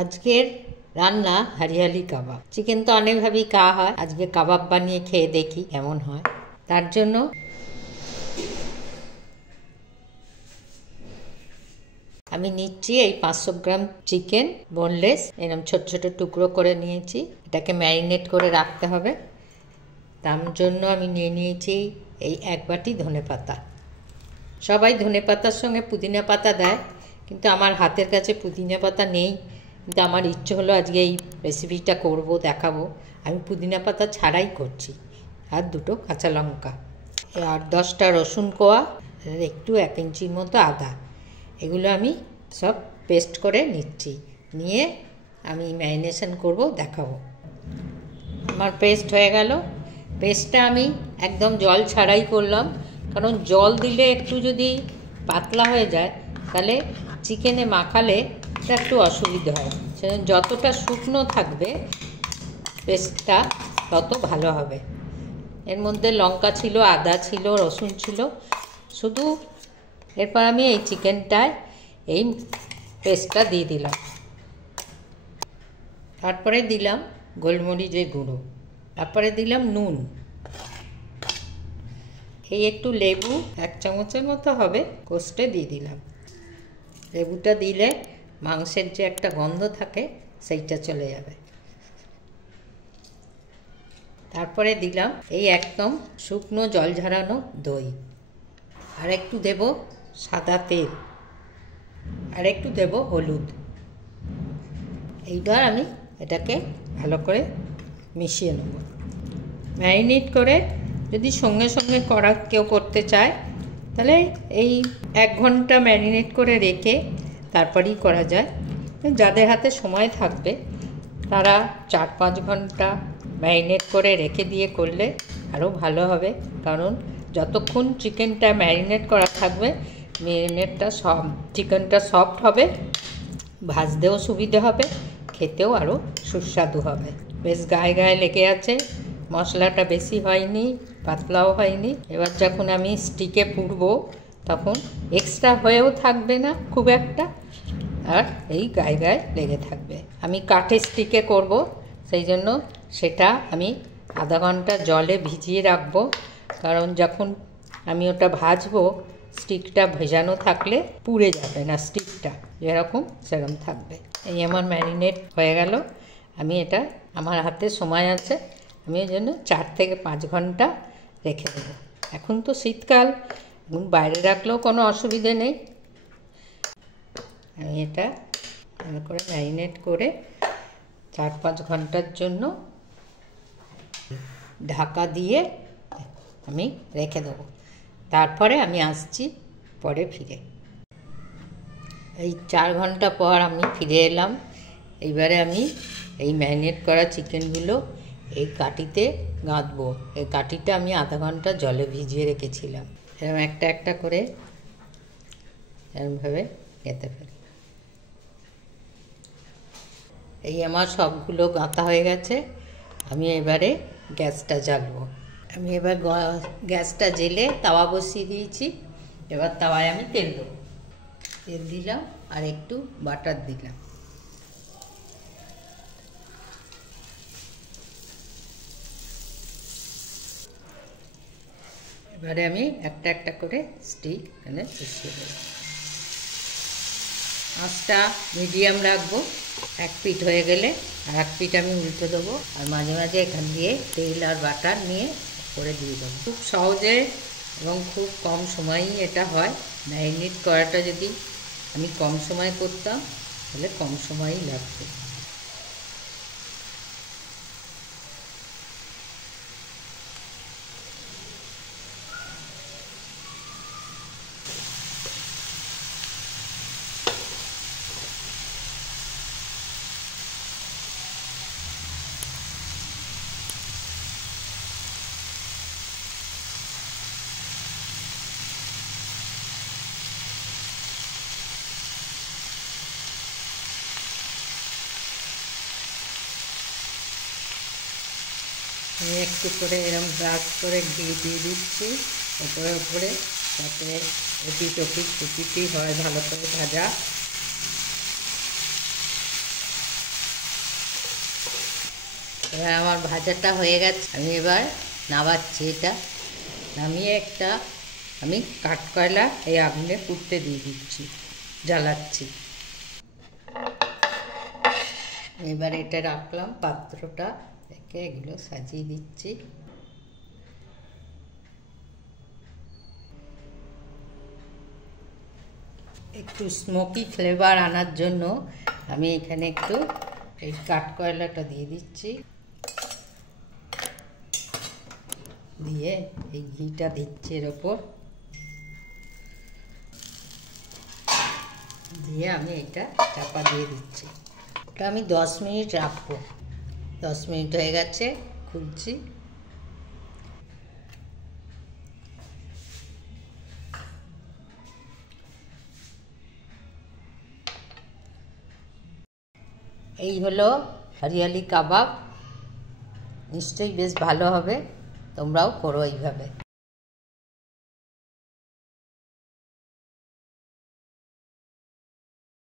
আজকের রান্না হরিয়ালি কাবাব। চিকেন তো অনেকভাবেই খাওয়া হয়, আজকে কাবাব বানিয়ে খেয়ে দেখি কেমন হয়। তার জন্য আমি নিচ্ছি এই 500 গ্রাম চিকেন, বোনলেস, এরকম ছোট ছোট টুকরো করে নিয়েছি। এটাকে ম্যারিনেট করে রাখতে হবে। তার জন্য আমি নিয়ে নিয়েছি এই 1 বাটি ধনেপাতা। সবাই ধনেপাতার সঙ্গে পুদিনা পাতা দেয়, কিন্তু আমার হাতের কাছে পুদিনা পাতা নেই। কিন্তু আমার ইচ্ছে হলো আজকে এই রেসিপিটা করব, দেখাবো। আমি পুদিনা পাতা ছাড়াই করছি। আর 2টো কাঁচা লঙ্কা, আর 10টা রসুন কোয়া, আর একটু 1 ইঞ্চির মতো আদা। এগুলো আমি সব পেস্ট করে নিচ্ছি, নিয়ে আমি ম্যারিনেশন করব, দেখাবো। আমার পেস্ট হয়ে গেল। পেস্টটা আমি একদম জল ছাড়াই করলাম, কারণ জল দিলে একটু যদি পাতলা হয়ে যায় তাহলে চিকেনে মাখালে এটা একটু অসুবিধা হয়। সেজন্য যতটা শুকনো থাকবে পেস্টটা তত ভালো হবে। এর মধ্যে লঙ্কা ছিল, আদা ছিল, রসুন ছিল শুধু। এরপর আমি এই চিকেনটায় এই পেস্টটা দিয়ে দিলাম। তারপরে দিলাম গোলমরিচের গুঁড়ো, তারপরে দিলাম নুন, এই একটু লেবু 1 চামচের মতো হবে কষতে দিয়ে দিলাম। লেবুটা দিলে মাংসের যে একটা গন্ধ থাকে সেইটা চলে যাবে। তারপরে দিলাম এই একদম শুকনো জল ঝরানো দই, আর একটু দেব সাদা তেল, আর একটু দেব হলুদ। এইবার আমি এটাকে ভালো করে মিশিয়ে নেব। ম্যারিনেট করে যদি সঙ্গে সঙ্গে কেউ করতে চায় তাহলে এই 1 ঘন্টা ম্যারিনেট করে রেখে তারপরেই করা যায়। যাদের হাতে সময় থাকবে তারা 4-5 ঘন্টা ম্যারিনেট করে রেখে দিয়ে করলে আরও ভালো হবে, কারণ যতক্ষণ চিকেনটা ম্যারিনেট করা থাকবে চিকেনটা সফট হবে, ভাজতেও সুবিধে হবে, খেতেও আরও সুস্বাদু হবে। বেশ গায়ে গায়ে লেগে আছে, মশলাটা বেশি হয়নি, পাতলাও হয়নি। এবার যখন আমি স্টিকে পুড়বো তখন এক্সট্রা হয়েও থাকবে না খুব একটা, আর এই গায়ে গায়ে লেগে থাকবে। আমি কাঠের স্টিকে করব, সেই জন্য সেটা আমি আধা ঘন্টা জলে ভিজিয়ে রাখবো, কারণ যখন আমি ওটা ভাজবো স্টিকটা ভেজানো থাকলে পুড়ে যাবে না, স্টিকটা যেরকম সেরকম থাকবে। এই আমার ম্যারিনেট হয়ে গেল। আমি এটা, আমার হাতে সময় আছে, আমি ওই জন্য 4 থেকে 5 ঘন্টা রেখে দেবো। এখন তো শীতকাল, বাইরে রাখলেও কোনো অসুবিধে নেই। আমি এটা ভালো করে ম্যারিনেট করে 4-5 ঘন্টার জন্য ঢাকা দিয়ে আমি রেখে দেবো। তারপরে আমি আসছি পরে ফিরে। এই 4 ঘন্টা পর আমি ফিরে এলাম। এইবারে আমি এই ম্যারিনেট করা চিকেনগুলো এই কাঠিতে গাঁথবো। এই কাঠিটা আমি আধা ঘন্টা জলে ভিজিয়ে রেখেছিলাম। এরকম একটা একটা করে এরকমভাবে গেঁথে ফেলি। এই আমার সবগুলো গাঁথা হয়ে গেছে। আমি এবারে গ্যাসটা জ্বালবো। আমি এবার গ্যাসটা জেলে তাওয়া বসিয়ে দিয়েছি। এবার তাওয়ায় আমি তেল দেবো। তেল দিলাম আর একটু বাটার দিলাম। এবারে আমি একটা একটা করে স্টিক এখানে বসিয়ে দেবো। আঁচটা মিডিয়াম রাখবো। 1 পিঠ হয়ে গেলে আর 1 পিঠ আমি উল্টে দেবো, আর মাঝে মাঝে এখান দিয়ে তেল আর বাটার নিয়ে করে দিয়ে দেবো। খুব সহজে এবং খুব কম সময়ই এটা হয়। ম্যারিনেট করাটা যদি আমি কম সময় করতাম তাহলে কম সময়ই লাগতো। আমি একটু করে এরকম ব্রাশ করে ঘি দিয়ে দিচ্ছি ওপরে ওপরে, যাতে এপিট ওপিট প্রতিটি হয় ভালো করে ভাজা। এবার আমার ভাজাটা হয়ে গেছে, আমি এবার নামাচ্ছি। এটা নামিয়ে আমি কাঠকয়লা এই আগুনে পুড়তে দিয়ে দিচ্ছি, জ্বালাচ্ছি। এবার এটা রাখলাম পাত্রটা, রেখে এগুলো সাজিয়ে দিচ্ছি। একটু স্মোকি ফ্লেভার আনার জন্য আমি এখানে একটু এই কাঠকয়লাটা দিয়ে দিচ্ছি, দিয়ে এই ঘিটা দিচ্ছি এর ওপর, দিয়ে আমি এটা চাপা দিয়ে দিচ্ছি। এটা আমি 10 মিনিট রাখবো। 10 মিনিট হয়ে গেছে, খুলছি। এই হলো হরিয়ালি কাবাব, নিশ্চয়ই বেশ ভালো হবে, তোমরাও করো এইভাবে।